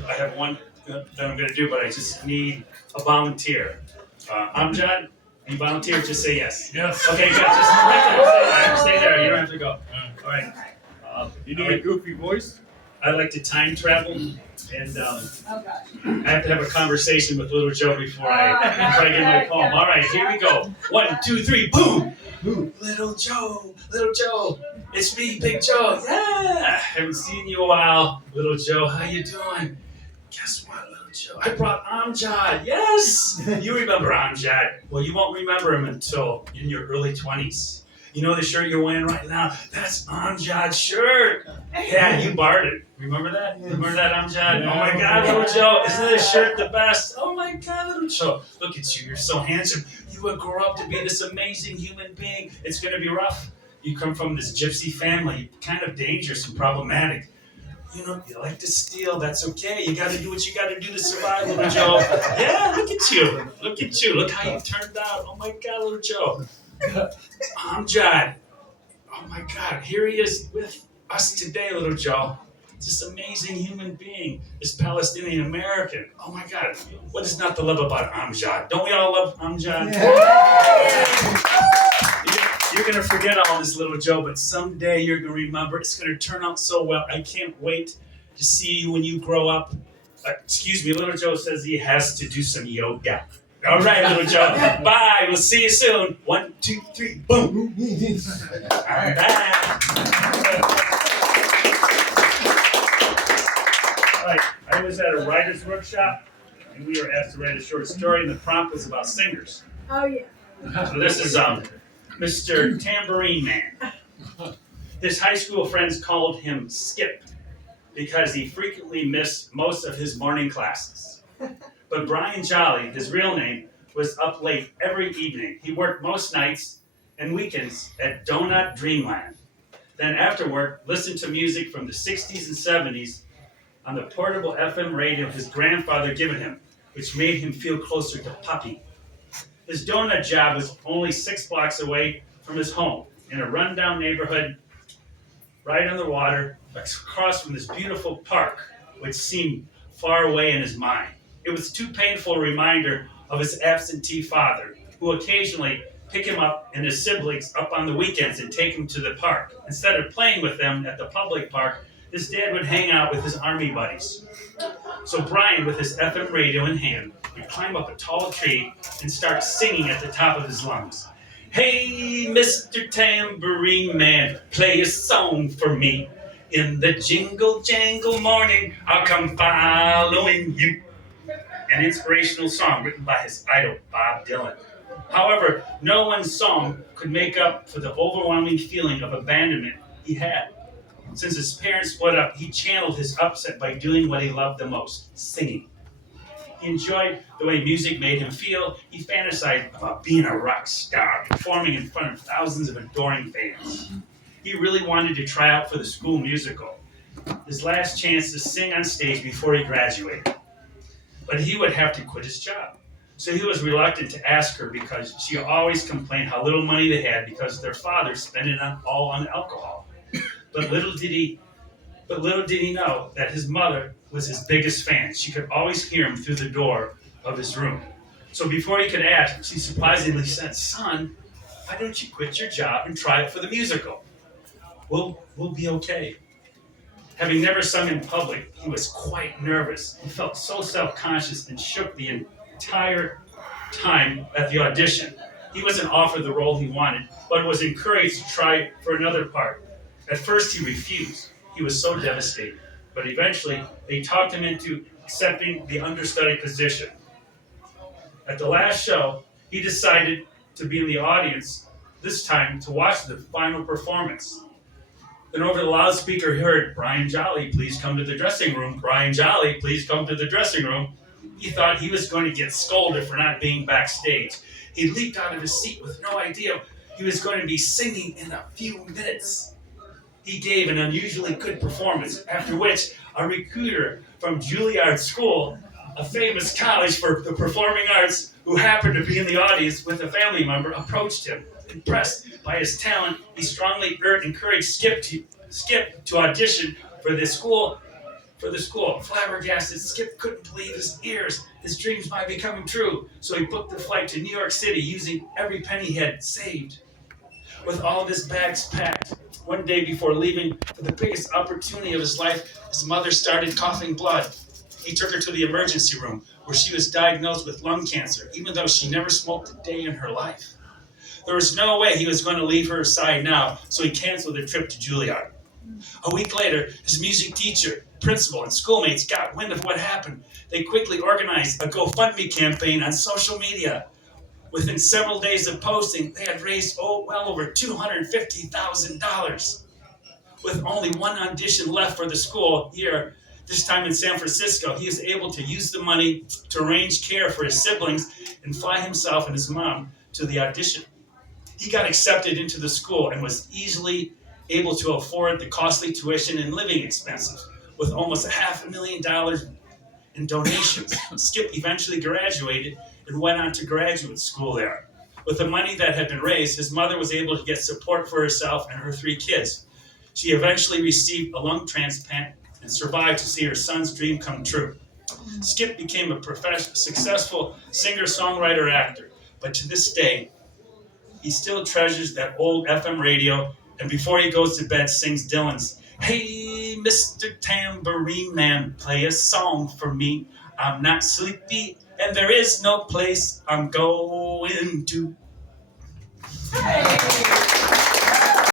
I have one that I'm going to do, but I just need a volunteer. Amjad, you volunteer? Just say yes. Yes. Okay, good. Just right there. Stay there. You don't have to go. All right. You need a goofy voice? I like to time travel, and Oh gosh. I have to have a conversation with Little Joe before I get my poem. All right, here we go. 1, 2, 3, boom! Little Joe, it's me, Big Joe. Yeah, haven't seen you in a while, Little Joe. How you doing? Guess what, Little Joe? I brought Amjad. Yes, you remember Amjad. Well, you won't remember him until in your early 20s. You know the shirt you're wearing right now? That's Amjad's shirt. Yeah, you borrowed it. Remember that? Remember that, Amjad? Yeah. Oh my God, Little Joe, isn't this shirt the best? Oh my God, Little Joe, look at you. You're so handsome. You will grow up to be this amazing human being. It's going to be rough. You come from this gypsy family, kind of dangerous and problematic. You know, you like to steal. That's okay. You got to do what you got to do to survive, Little Joe. Yeah, look at you. Look at you. Look how you've turned out. Oh my God, Little Joe. Amjad. Oh my God, here he is with us today, Little Joe. This amazing human being, this Palestinian American. Oh my God, what is not to love about Amjad? Don't we all love Amjad? You're going to forget all this, Little Joe, but someday you're going to remember. It's going to turn out so well. I can't wait to see you when you grow up. Excuse me, Little Joe says he has to do some yoga. All right, Little Joe. Bye. We'll see you soon. 1, 2, 3, boom. All right. All right. I was at a writer's workshop, and we were asked to write a short story, and the prompt was about singers. Oh yeah. So this is Mr. Tambourine Man. His high school friends called him Skip because he frequently missed most of his morning classes. But Brian Jolly, his real name, was up late every evening. He worked most nights and weekends at Donut Dreamland. Then after work, listened to music from the 60s and 70s on the portable FM radio his grandfather given him, which made him feel closer to Puppy. His donut job was only 6 blocks away from his home in a rundown neighborhood right on the water across from this beautiful park, which seemed far away in his mind. It was too painful a reminder of his absentee father, who occasionally pick him up and his siblings up on the weekends and take him to the park. Instead of playing with them at the public park, his dad would hang out with his army buddies. So Brian, with his FM radio in hand, would climb up a tall tree and start singing at the top of his lungs. Hey, Mr. Tambourine Man, play a song for me. In the jingle jangle morning, I'll come following you. An inspirational song written by his idol, Bob Dylan. However, no one's song could make up for the overwhelming feeling of abandonment he had. Since his parents split up, he channeled his upset by doing what he loved the most, singing. He enjoyed the way music made him feel. He fantasized about being a rock star, performing in front of thousands of adoring fans. He really wanted to try out for the school musical, his last chance to sing on stage before he graduated. But he would have to quit his job. So he was reluctant to ask her because she always complained how little money they had because their father spent it all on alcohol. But little did he know that his mother was his biggest fan. She could always hear him through the door of his room. So before he could ask, she surprisingly said, "Son, why don't you quit your job and try it for the musical? We'll be okay." Having never sung in public, he was quite nervous. He felt so self-conscious and shook the entire time at the audition. He wasn't offered the role he wanted, but was encouraged to try for another part. At first, he refused. He was so devastated. But eventually, they talked him into accepting the understudy position. At the last show, he decided to be in the audience, this time to watch the final performance. Then over the loudspeaker, he heard, "Brian Jolly, please come to the dressing room. Brian Jolly, please come to the dressing room." He thought he was going to get scolded for not being backstage. He leaped out of his seat with no idea he was going to be singing in a few minutes. He gave an unusually good performance, after which a recruiter from Juilliard School, a famous college for the performing arts, who happened to be in the audience with a family member, approached him. Impressed by his talent, he strongly encouraged Skip to audition for the school for the school. Flabbergasted, Skip couldn't believe his ears. His dreams might be coming true. So he booked a flight to New York City using every penny he had saved. With all of his bags packed, one day before leaving for the biggest opportunity of his life, his mother started coughing blood. He took her to the emergency room, where she was diagnosed with lung cancer, even though she never smoked a day in her life. There was no way he was going to leave her side now, so he canceled their trip to Juilliard. A week later, his music teacher, principal, and schoolmates got wind of what happened. They quickly organized a GoFundMe campaign on social media. Within several days of posting, they had raised well over $250,000. With only one audition left for the school year, this time in San Francisco, he was able to use the money to arrange care for his siblings and fly himself and his mom to the audition. He got accepted into the school and was easily able to afford the costly tuition and living expenses. With almost $500,000 in donations, Skip eventually graduated and went on to graduate school there. With the money that had been raised, his mother was able to get support for herself and her 3 kids. She eventually received a lung transplant and survived to see her son's dream come true. Skip became a successful singer-songwriter actor, but to this day, he still treasures that old FM radio, and before he goes to bed sings Dylan's, "Hey, Mr. Tambourine Man, play a song for me. I'm not sleepy, and there is no place I'm going to." Hey.